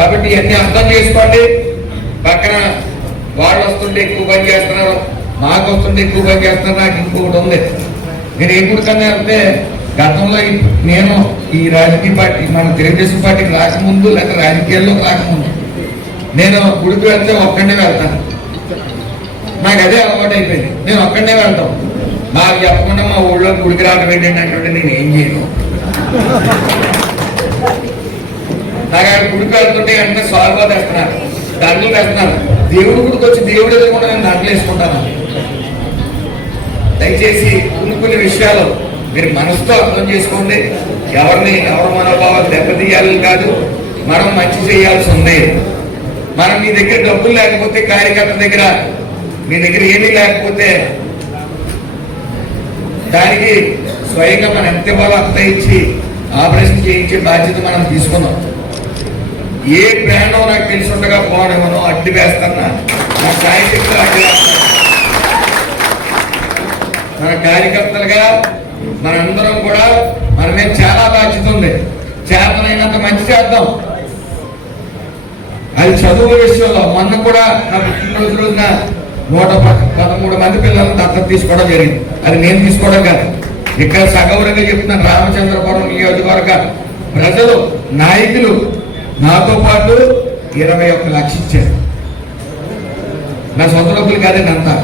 కాబట్టి ఇవన్నీ అర్థం చేసుకోండి. పక్కన వాళ్ళు వస్తుంటే ఎక్కువ పని చేస్తున్నారు, మాకు వస్తుంటే ఎక్కువ పని చేస్తున్నారు. నాకు ఇంకొకటి ఉంది, నేను ఎప్పుడుకన్నా అంటే గతంలో నేను ఈ రాజకీయ పార్టీ మన తెలుగుదేశం పార్టీకి రాకముందు లేదా రాజకీయాల్లో రాకముందు నేను గుడికి వెళ్తే ఒక్కడే వెళ్తాను. నాకు అదే అలవాటు అయిపోయింది, నేను ఒక్కడే వెళ్తాం. నాకు చెప్పకుండా మా ఊళ్ళో గుడికి రావడం ఏంటంటే అంటే నేను ఏం చేయను. నాకు అక్కడ గుడికి వెళ్తుంటే అంటే స్వాగతం తెస్తున్నారు, దండలు తెస్తున్నారు. దేవుడి గుడికి వచ్చి దేవుడు ఎదుర్కొంటే నేను దండలు వేసుకుంటాను. దయచేసి కొన్ని విషయాలు మీరు మనసుతో అర్థం చేసుకోండి. ఎవరి మనోభావాలు దెబ్బతీయాలని కాదు, మనం మంచి చేయాల్సి ఉంది. మనం మీ దగ్గర డబ్బులు లేకపోతే, కార్యకర్త దగ్గర మీ దగ్గర ఏమీ లేకపోతే దానికి స్వయంగా మనం ఎంత ఇవ్వాలో అంత ఇచ్చి ఆపరేషన్ చేయించే బాధ్యత మనం తీసుకున్నాం. ఏ బ్రాండో నాకు తెలిసి ఉండగా పోవడమనో అడ్డు వేస్తానా, నా కార్యకర్తలు అడ్డు వేస్తాను. మన కార్యకర్తలుగా మనందరం కూడా మన మీద చాలా బాధ్యత ఉంది. చేతనైనంత మంచి చేద్దాం. అది చదువు విషయంలో మొన్న కూడా నా పుట్టినరోజు రోజున 113 మంది పిల్లలను దత్తత తీసుకోవడం జరిగింది. అది నేను తీసుకోవడం కాదు, ఇక్కడ సగౌరవంగా చెప్తున్నాను. రామచంద్రపురం నియోజకవర్గ ప్రజలు, నాయకులు నాతో పాటు 21 లక్షలు ఇచ్చారు. నా సొంత డబ్బులు కాదండి అంతా.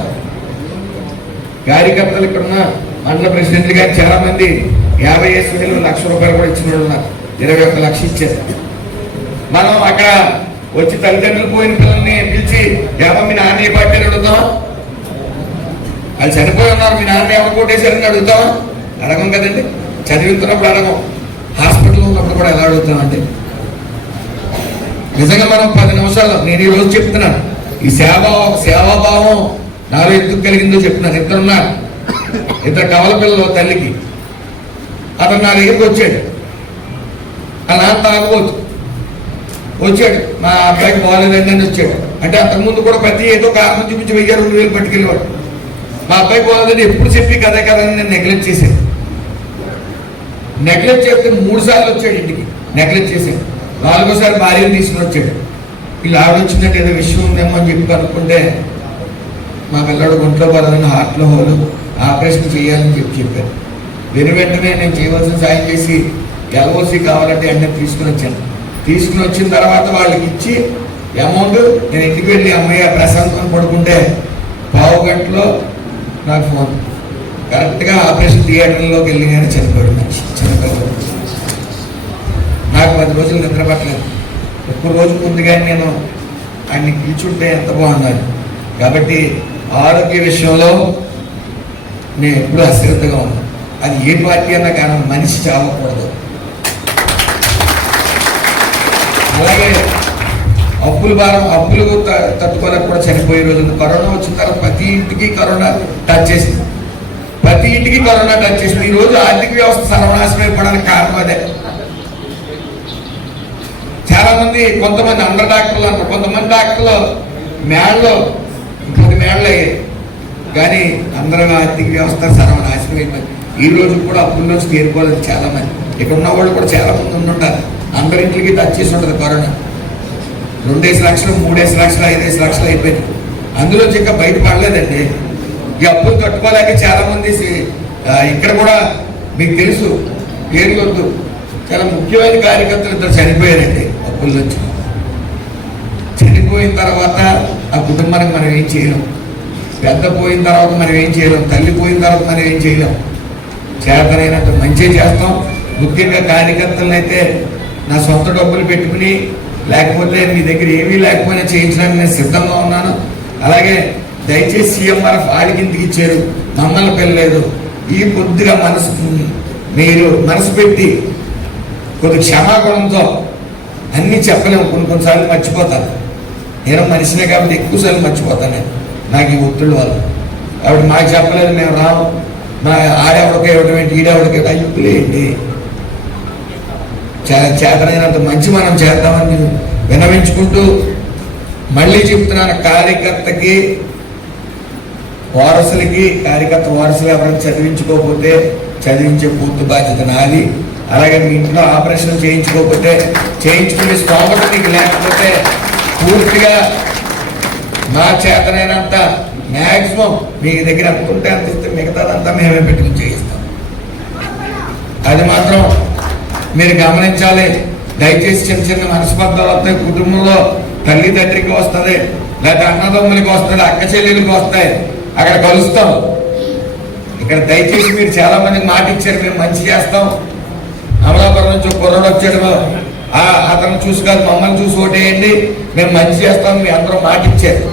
కార్యకర్తలు ఇక్కడున్న మండల ప్రెసిడెంట్లు గారు చాలా మంది 50,000 1,00,000 కూడా ఇచ్చిన వాళ్ళు ఉన్నారు. 21 లక్షలు ఇచ్చారు. మనం అక్కడ వచ్చి తల్లిదండ్రులు పోయిన పిల్లల్ని పిలిచి ఏమో మీ నాన్న ఏ పార్టీ అని అడుగుతామా? వాళ్ళు చనిపోయి ఉన్నారు, మీ నాన్న ఎవరు కొట్టేశారని అడుగుతామా? అడగం కదండి. చదివిస్తున్నప్పుడు అడగం, హాస్పిటల్లో ఉన్నప్పుడు కూడా ఎలా అడుగుతామండి? నిజంగా మనం 10 నిమిషాలు నేను ఈ రోజు చెప్తున్నాను, ఈ సేవాభావం నాలో ఎందుకు కలిగిందో చెప్తున్నాను. ఇద్దరు కవల పిల్లలు తల్లికి. అతను నా దగ్గరికి వచ్చాడు, ఆ నాన్న తాగబోతు వచ్చాడు. మా అబ్బాయికి బాగాలేదండి అని వచ్చాడు. అంటే అంతకుముందు కూడా ప్రతి ఏదో కారణం చూపించి 1,000-2,000 పట్టుకెళ్ళేవాడు. మా అబ్బాయి బాగాలేదని ఎప్పుడు చెప్పి కదే కదని నేను నెగ్లెక్ట్ చేశాను. నెగ్లెక్ట్ చేస్తే 3 సార్లు వచ్చాడు ఇంటికి, నెగ్లెక్ట్ చేశాను. 4వ సారి భార్యను తీసుకుని వచ్చాడు. వీళ్ళు ఆవిడ వచ్చిందంటే ఏదో విషయం ఉందేమో అని చెప్పి అనుకుంటే మా పిల్లడు గుంట్లో పడదని హార్ట్లో హోలు ఆపరేషన్ చేయాలని చెప్పారు. వెంటనే నేను చేయవలసిన సాయం చేసి ఎల్ఓసి కావాలంటే అన్నీ తీసుకుని వచ్చాను. తీసుకుని వచ్చిన తర్వాత వాళ్ళకి ఇచ్చి అమౌంట్ నేను ఇంటికి వెళ్ళి అమ్మయ్య ప్రశాంతం పడుకుంటే 1/2 గంటలో నాకు ఫోన్. కరెక్ట్గా ఆపరేషన్ థియేటర్లోకి వెళ్ళి కానీ చనిపోయాడు మనిషి, చనిపోయాడు. నాకు 10 రోజులు నిద్ర పట్టలేదు. ఒక్క రోజు ముందుగానే నేను ఆయన్ని పిలుచుంటే ఎంత బాగున్నాను. కాబట్టి ఆరోగ్య విషయంలో నేను ఎప్పుడూ అశ్రద్ధగా ఉన్నాను. అది ఏ పార్టీ అన్నా కానీ మనిషి చావకూడదు. అలాగే అప్పులు తట్టుకోలేక కూడా చనిపోయే రోజులు. కరోనా వచ్చిన తర్వాత ప్రతి ఇంటికి కరోనా టచ్ చేసింది. ఈ రోజు ఆర్థిక వ్యవస్థ సర్వనాశనం అయిపోవడానికి కారణం అదే. చాలా మంది, కొంతమంది అందరు డాక్టర్లు అన్నారు, కొంతమంది డాక్టర్లు మేడలో 10 మేడలు అయ్యాయి. కానీ అందరం ఆర్థిక వ్యవస్థ సర్వనాశనం అయిపోయింది. ఈ రోజు కూడా అప్పుల నుంచి తేరుకోలేదు చాలా మంది. ఇక్కడ ఉన్న వాళ్ళు కూడా చాలా మంది ఉండుంటారు. అందరింటికి టచ్ చేసి ఉంటుంది కరోనా. 2 లక్షలు 3 లక్షలు 5 లక్షలు అయిపోయింది. అందులోంచి ఇంకా బయటపడలేదండి. ఈ అప్పులు కట్టుకోలేక చాలా మంది ఇక్కడ కూడా మీకు తెలుసు, పేరు వద్దు, చాలా ముఖ్యమైన కార్యకర్తలు 2 చనిపోయారండి అప్పుల నుంచి. చనిపోయిన తర్వాత ఆ కుటుంబానికి మనం ఏం చేయలేం. పెద్ద పోయిన తర్వాత మనం ఏం చేయలేం. తల్లి పోయిన తర్వాత మనం ఏం చేయలేం. చేతనైనంత మంచిగా చేస్తాం. ముఖ్యంగా కార్యకర్తలను అయితే నా సొంత డబ్బులు పెట్టుకుని, లేకపోతే మీ దగ్గర ఏమీ లేకపోయినా చేయించడానికి నేను సిద్ధంగా ఉన్నాను. అలాగే దయచేసి సీఎంఆర్ఎఫ్ ఆడికింటికి ఇచ్చారు, మమ్మల్ని పెళ్ళలేదు. ఈ కొద్దిగా మీరు మనసు పెట్టి కొద్ది క్షమాగుణంతో అన్నీ చెప్పలేము. కొన్నిసార్లు మర్చిపోతాను. నేను మనిషినే కాబట్టి ఎక్కువసార్లు మర్చిపోతాను. నాకు ఈ ఒత్తిడి వల్ల ఆవిడ మాకు చెప్పలేదు, మేము రాము, మా ఆడెవడికే ఇవ్వడం ఏంటి, ఈడెవడికే అయ్యుప్పులు ఏంటి. చేతనైనంత మంచి మనం చేద్దామని విన్నవించుకుంటూ మళ్ళీ చెప్తున్నాను, కార్యకర్తకి వారసులకి, కార్యకర్త వారసులు ఎవరైనా చదివించుకోకపోతే చదివించే పూర్తి బాధ్యత నాది. అలాగే మీ ఇంట్లో ఆపరేషన్ చేయించుకోకపోతే చేయించుకునే స్తోమత మీకు లేకపోతే పూర్తిగా నా చేతనైనంత మ్యాక్సిమం మీ దగ్గర అనుకుంటే అంత ఇస్తే మిగతాదంతా మేమే పెట్టుకుని చేయిస్తాం. అది మాత్రం మీరు గమనించాలి. దయచేసి చిన్న చిన్న మనస్పర్ధలు వస్తాయి, కుటుంబంలో తల్లిదండ్రికి వస్తుంది, లేకపోతే అన్నదమ్ములకి వస్తుంది, అక్క చెల్లెలకి వస్తాయి, అక్కడ కలుస్తాం. ఇక్కడ దయచేసి మీరు చాలా మందికి మాట ఇచ్చారు, మేము మంచి చేస్తాం. అమలాపురం నుంచి ఒక కుర్రోడు వచ్చాడు, అతను చూసి కాదు మమ్మల్ని చూసి ఓటేయండి, మేము మంచి చేస్తాం, మీ అందరూ మాట ఇచ్చారు.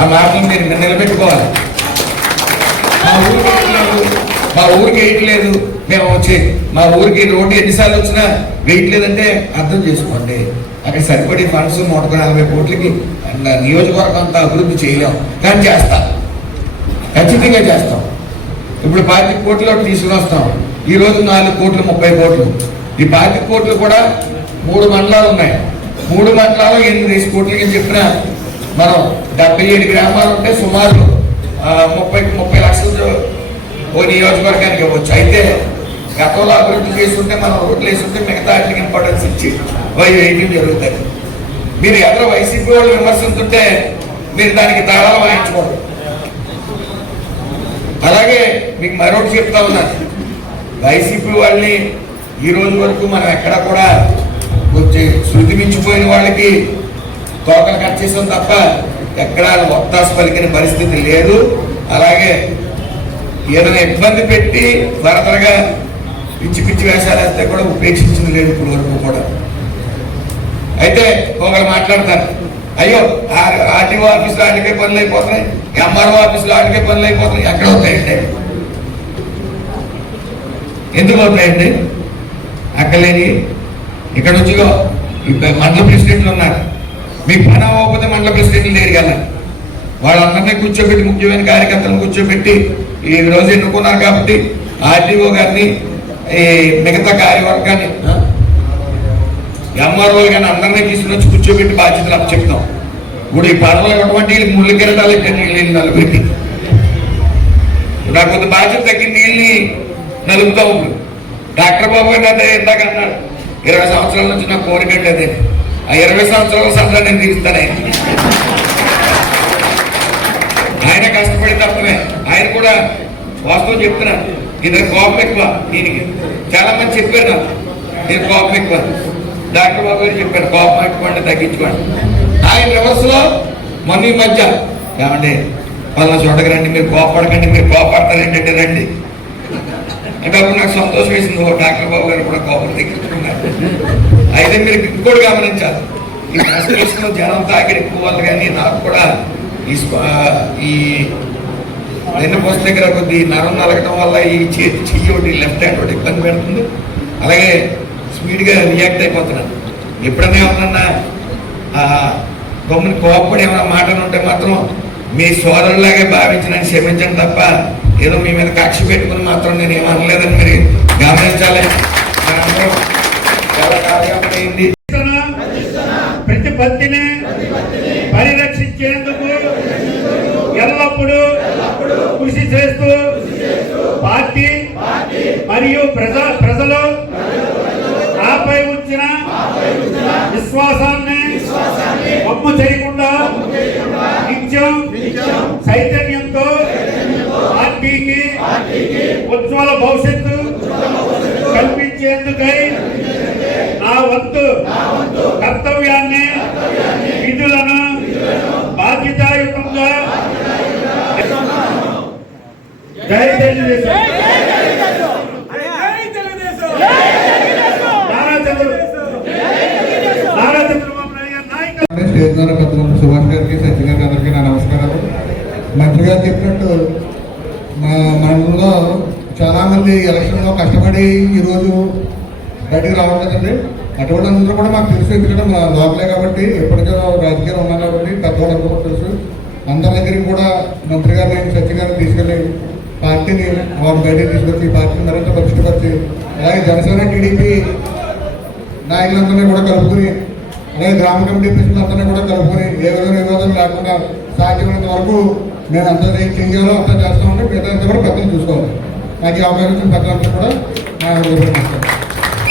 ఆ మాటలు మీరు నిలబెట్టుకోవాలి. మా ఊరికి వేయట్లేదు, మేము వచ్చి మా ఊరికి రోడ్డు ఎన్నిసార్లు వచ్చినా వేయట్లేదంటే అర్థం చేసుకోండి. అక్కడ సరిపడి ఫండ్స్ 140 కోట్లకి నియోజకవర్గం అంతా అభివృద్ధి చేయలేం, కానీ చేస్తాం, ఖచ్చితంగా చేస్తాం. ఇప్పుడు 25 కోట్లు తీసుకుని వస్తాం. ఈరోజు 4 కోట్లు 30 కోట్లు. ఈ 25 కోట్లు కూడా 3 మండలాలు ఉన్నాయి. 3 మండలాలు 8 కోట్లకి చెప్పిన మనం 77 గ్రామాలు ఉంటే సుమారు 30 లక్షలు ఓ నియోజకవర్గానికి ఇవ్వచ్చు. అయితే గతంలో అభివృద్ధి చేస్తుంటే మనం రోడ్లు వేస్తుంటే మిగతా వాటికి ఇంపార్టెన్స్ ఇచ్చి వేయడం జరుగుతుంది. మీరు ఎవరో వైసీపీ వాళ్ళు విమర్శిస్తుంటే మీరు దానికి తాళాలు వాయించుకోండి. అలాగే మీకు మరొకటి చెప్తా ఉన్నాను, వైసీపీ వాళ్ళని ఈ రోజు వరకు మనం ఎక్కడ కూడా వచ్చి శృతి మించిపోయిన వాళ్ళకి తోకలు కట్ చేసాం తప్ప ఎక్కడ ఒత్తాసు పలికిన పరిస్థితి లేదు. అలాగే ఏదైనా ఇబ్బంది పెట్టి ఫర్దర్గా పిచ్చి పిచ్చి వేషాలు వేస్తే కూడా ఉపేక్షించింది లేదు ఇప్పుడు వరకు కూడా. అయితే ఒకరు మాట్లాడతారు, అయ్యో ఆర్టీఓ ఆఫీసులో ఆటకే పనులు అయిపోతున్నాయి, ఎంఆర్ఓ ఆఫీసులో ఆటకే పనులు అయిపోతున్నాయి. ఎక్కడ అవుతాయండి? ఎందుకు అవుతాయండి? అక్కలేని ఇక్కడ నుంచి మండల ప్రెసిడెంట్లు ఉన్నారు, మీకు పని అవ్వకపోతే మండల ప్రెసిడెంట్లు దగ్గరికి వెళ్ళాలి. వాళ్ళందరినీ కూర్చోబెట్టి ముఖ్యమైన కార్యకర్తలను కూర్చోబెట్టి ఈ రోజు ఎన్నుకున్నారు కాబట్టి ఆర్టీఓ గారిని ఈ మిగతా కార్యవర్గాన్ని ఎంఆర్ఓ గారిని అందరినీ తీసుకుని వచ్చి కూర్చోబెట్టి బాధ్యతలు అప్పు చెప్తాం. ఇప్పుడు ఈ పనులు అటువంటి ముళ్ళు కిరటాలు నీళ్ళు నలుగురికి నాకు కొంత బాధ్యత తగ్గి నీళ్ళని నలుగుతాం. ఇప్పుడు డాక్టర్ బాబు గారు అదే ఇందాక అన్నాడు, 20 సంవత్సరాల నుంచి నాకు కోరికండి అదే, ఆ 20 సంవత్సరాల సందా నేను తీరుస్తానే. ఆయన కష్టపడి తప్పమే. ఆయన కూడా వాస్తవం చెప్తున్నాను, ఇది కోపం ఎక్కువ. దీనికి చాలా మంది చెప్పారు నాకు, నేను కోపం ఎక్కువ. డాక్టర్ బాబు గారు చెప్పారు కోపం ఎక్కువ అంటే తగ్గించుకోండి. ఆయన రివర్స్ లో మొన్న ఈ మధ్య ఏమండి వాళ్ళ చోటకి రండి, మీరు కోపడకండి, మీరు కోపడతారు ఏంటంటే రండి అంటే అప్పుడు నాకు సంతోషం వేసింది. డాక్టర్ బాబు గారు కూడా కోపం తగ్గించుకున్నారు. అయితే మీరు ఇంకోటి గమనించాలి, ఈ కాన్స్టిట్యూషన్ లో జనం తాకిడి ఎక్కువ వల్ల కానీ నాకు కూడా ఈ వెన్నుపూస దగ్గర కొద్ది నరం నలగడం వల్ల ఈ చెయ్యి ఒకటి లెఫ్ట్ హ్యాండ్ ఒకటి ఇబ్బంది పెడుతుంది. అలాగే స్పీడ్గా రియాక్ట్ అయిపోతున్నాను. ఎప్పుడైనా ఏమన్నా గమ్ముని కోపడి ఏమైనా మాటలు ఉంటే మాత్రం మీ సోదరులాగే భావించిన క్షమించండి తప్ప ఏదో మీ మీద కక్ష పెట్టుకుని మాత్రం నేను ఏమనలేదని మీరు గమనించాలి. చాలా కార్యక్రమం అయింది. ప్రతిపత్తిని పరిరక్షించేందుకు ఎల్లప్పుడూ కృషి చేస్తూ పార్టీ మరియు ప్రజలు నాపై ఉంచిన విశ్వాసాన్ని వమ్ము చేయకుండా నిత్యం చైతన్యంతో పార్టీకి ఉజ్వల భవిష్యత్తు కల్పించేందుకై నా వంతు కర్తవ్యాన్ని విధులను బాధ్యతాయుతంగా జై తెలుగుదేశం. స్టేజ్ ద్వారా పెద్దలు సుభాష్ గారికి, సత్య గారికి అందరికీ నా నమస్కారాలు. మంత్రి గారు చెప్పినట్టు మా మండలంలో చాలామంది ఎలక్షన్లో కష్టపడి ఈరోజు బయటకు రావట్లేదండి. అటువంటి అందరూ కూడా మాకు తెలుసు, ఎందుకంటే మా లోకలే కాబట్టి ఎప్పటికో రాజకీయాలు ఉన్నాం కాబట్టి పెద్దవాళ్ళందరూ కూడా తెలుసు. అందరి దగ్గరికి కూడా మంత్రి గారిని, సత్య గారిని తీసుకెళ్ళి పార్టీని బయటకు తీసుకొచ్చి పార్టీని మరింత పరిష్కరించి, అలాగే జనసేన టీడీపీ నాయకులందరినీ కూడా కలుపుకుని, అలాగే గ్రామ కమిటీ ప్రెసిడెంట్లందరినీ కూడా కలుపుకొని ఏ విధంగా వివాదం లేకుండా సాధ్యమైనంత వరకు నేను అంతా చేయాలో అంతా చేస్తామంటే మిగతా కూడా పెద్దలు చూసుకోవాలి. నాకు ఈ అవకాశం పెద్దలంతా కూడా నా